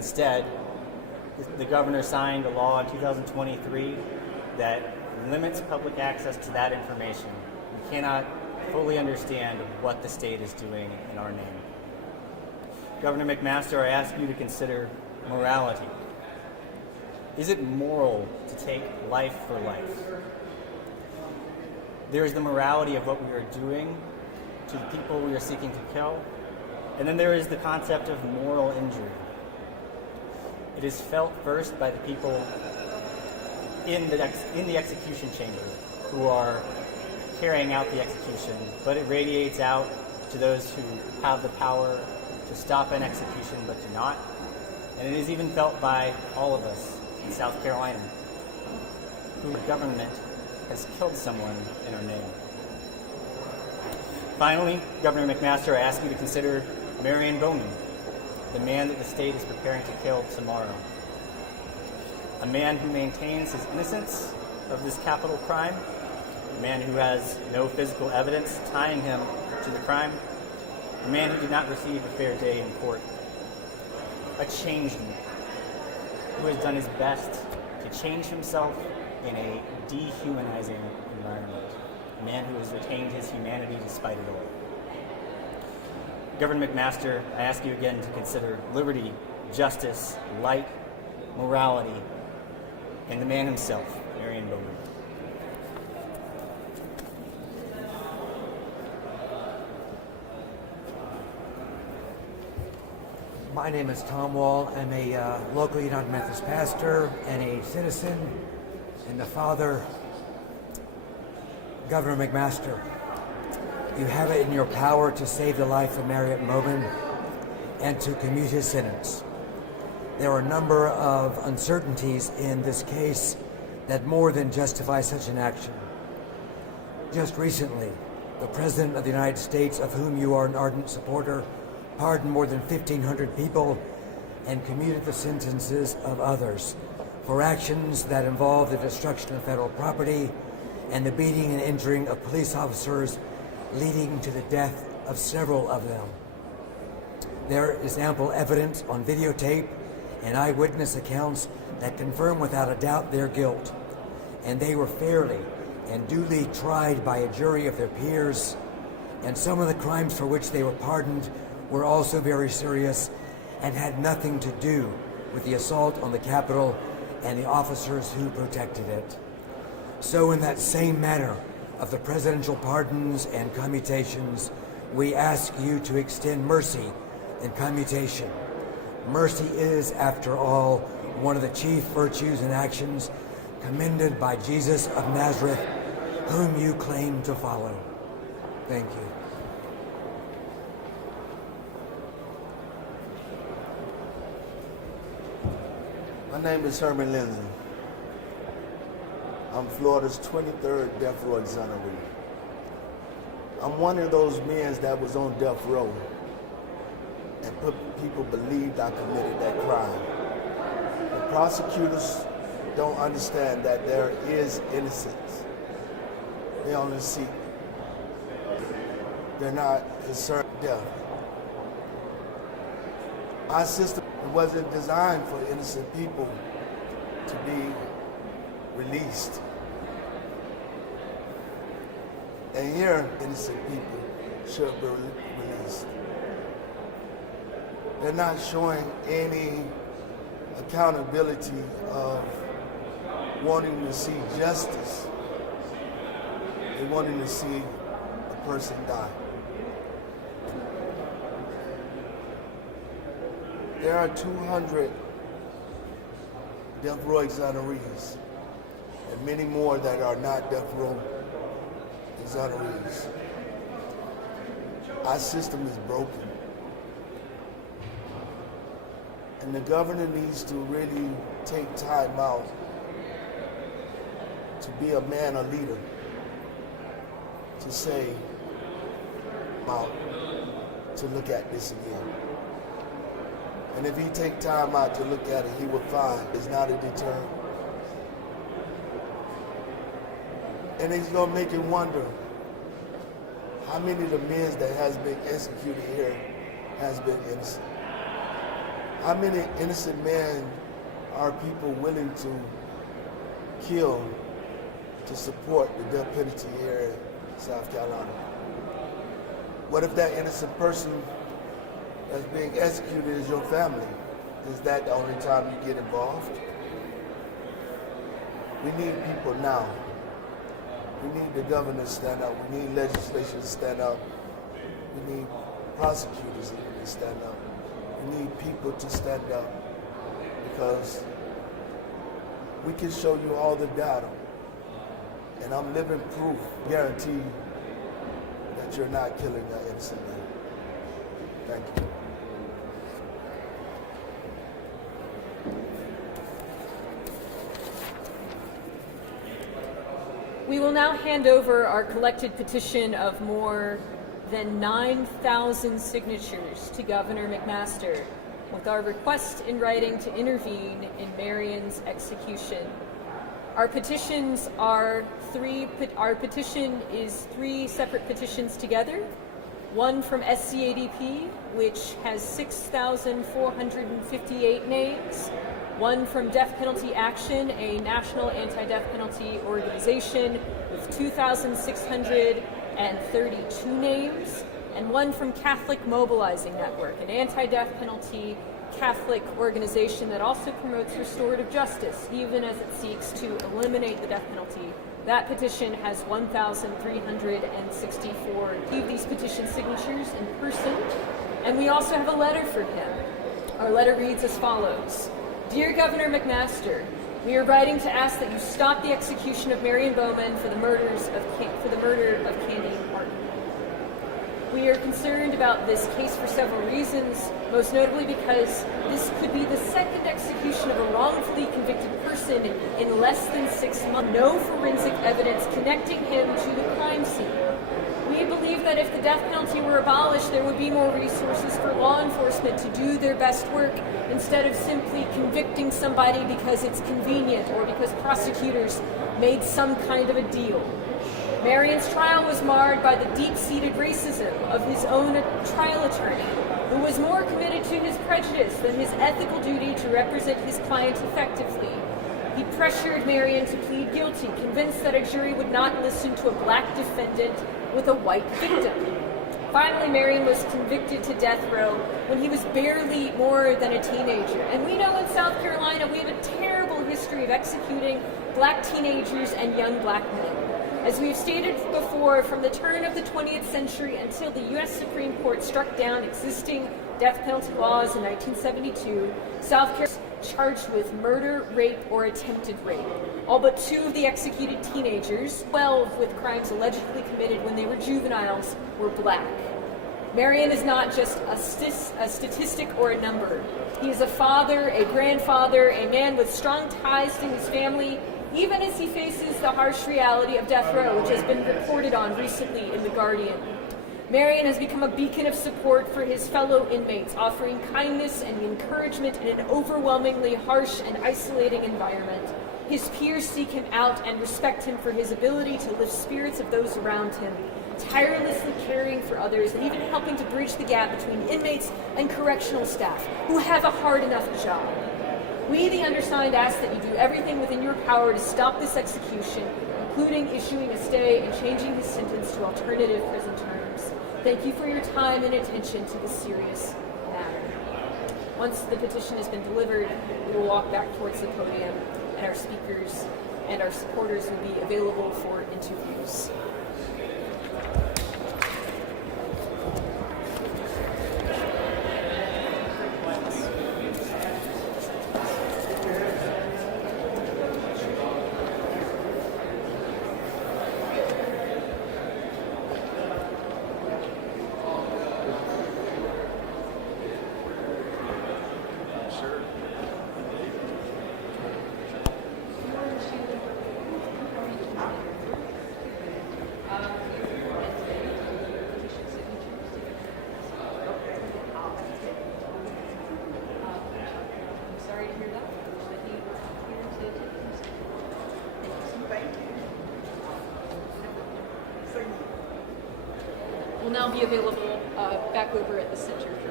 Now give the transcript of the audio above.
Instead, the governor signed a law in 2023 that limits public access to that information. We cannot fully understand what the state is doing in our name. Governor McMaster, I ask you to consider morality. Is it moral to take life for life? There is the morality of what we are doing to the people we are seeking to kill, and then there is the concept of moral injury. It is felt first by the people in the execution chamber who are carrying out the execution, but it radiates out to those who have the power to stop an execution but do not. And it is even felt by all of us in South Carolina, whose government has killed someone in our name. Finally, Governor McMaster, I ask you to consider Marion Bowman, the man that the state is preparing to kill tomorrow. A man who maintains his innocence of this capital crime, a man who has no physical evidence tying him to the crime, a man who did not receive a fair day in court, a changed man who has done his best to change himself in a dehumanizing environment, a man who has retained his humanity despite it all. Governor McMaster, I ask you again to consider liberty, justice, light, morality, and the man himself, Marion Bowman. My name is Tom Wall. I'm a local United Methodist pastor and a citizen, and the father, Governor McMaster. You have it in your power to save the life of Marion Bowman and to commute his sentence. There are a number of uncertainties in this case that more than justify such an action. Just recently, the President of the United States, of whom you are an ardent supporter, pardoned more than 1,500 people and commuted the sentences of others for actions that involve the destruction of federal property and the beating and injuring of police officers, leading to the death of several of them. There is ample evidence on videotape and eyewitness accounts that confirm without a doubt their guilt, and they were fairly and duly tried by a jury of their peers, and some of the crimes for which they were pardoned were also very serious and had nothing to do with the assault on the Capitol and the officers who protected it. So in that same manner of the presidential pardons and commutations, we ask you to extend mercy and commutation. Mercy is, after all, one of the chief virtues and actions commended by Jesus of Nazareth, whom you claim to follow. Thank you. My name is Herman Lindsay. I'm Florida's 23rd death row exoneree. I'm one of those men that was on death row and people believed I committed that crime. The prosecutors don't understand that there is innocence. They only see, they're not concerned with death. Our system wasn't designed for innocent people to be released. And here, innocent people should be released. They're not showing any accountability of wanting to see justice. They're wanting to see a person die. There are 200 death row exonerees and many more that are not death row exonerees. Our system is broken. And the governor needs to really take time out to be a man, a leader, to say, to look at this again. And if he take time out to look at it, he will find it's not a deterrent. And he's gonna make you wonder how many of the men that has been executed here has been innocent. How many innocent men are people willing to kill to support the death penalty here in South Carolina? What if that innocent person that's being executed is your family? Is that the only time you get involved? We need people now. We need the governor to stand up. We need legislation to stand up. We need prosecutors to stand up. We need people to stand up because we can show you all the data. And I'm living proof, guarantee that you're not killing that innocent man. Thank you. We will now hand over our collected petition of more than 9,000 signatures to Governor McMaster with our request in writing to intervene in Marion's execution. Our petition is three separate petitions together. One from SCDAP, which has 6,458 names. One from Death Penalty Action, a national anti-death penalty organization with 2,632 names. And one from Catholic Mobilizing Network, an anti-death penalty Catholic organization that also promotes restorative justice, even as it seeks to eliminate the death penalty. That petition has 1,364. Receive these petition signatures in person, and we also have a letter for him. Our letter reads as follows. Dear Governor McMaster, we are writing to ask that you stop the execution of Marion Bowman for the murder of Candy Martin. We are concerned about this case for several reasons, most notably because this could be the second execution of a wrongfully convicted person in less than 6 months. No forensic evidence connecting him to the crime scene. We believe that if the death penalty were abolished, there would be more resources for law enforcement to do their best work instead of simply convicting somebody because it's convenient or because prosecutors made some kind of a deal. Marion's trial was marred by the deep-seated racism of his own trial attorney, who was more committed to his prejudice than his ethical duty to represent his client effectively. He pressured Marion to plead guilty, convinced that a jury would not listen to a black defendant with a white victim. Finally, Marion was convicted to death row when he was barely more than a teenager. And we know in South Carolina we have a terrible history of executing black teenagers and young black men. As we've stated before, from the turn of the 20th century until the U.S. Supreme Court struck down existing death penalty laws in 1972, South Carolina was charged with murder, rape, or attempted rape. All but 2 of the executed teenagers, 12 with crimes allegedly committed when they were juveniles, were black. Marion is not just a statistic or a number. He is a father, a grandfather, a man with strong ties to his family, even as he faces the harsh reality of death row, which has been reported on recently in The Guardian. Marion has become a beacon of support for his fellow inmates, offering kindness and encouragement in an overwhelmingly harsh and isolating environment. His peers seek him out and respect him for his ability to lift spirits of those around him, tirelessly caring for others and even helping to bridge the gap between inmates and correctional staff who have a hard enough job. We, the undersigned, ask that you do everything within your power to stop this execution, including issuing a stay and changing his sentence to alternative prison terms. Thank you for your time and attention to this serious matter. Once the petition has been delivered, we will walk back towards the podium, and our speakers and our supporters will be available for interviews. Will now be available back over at the center for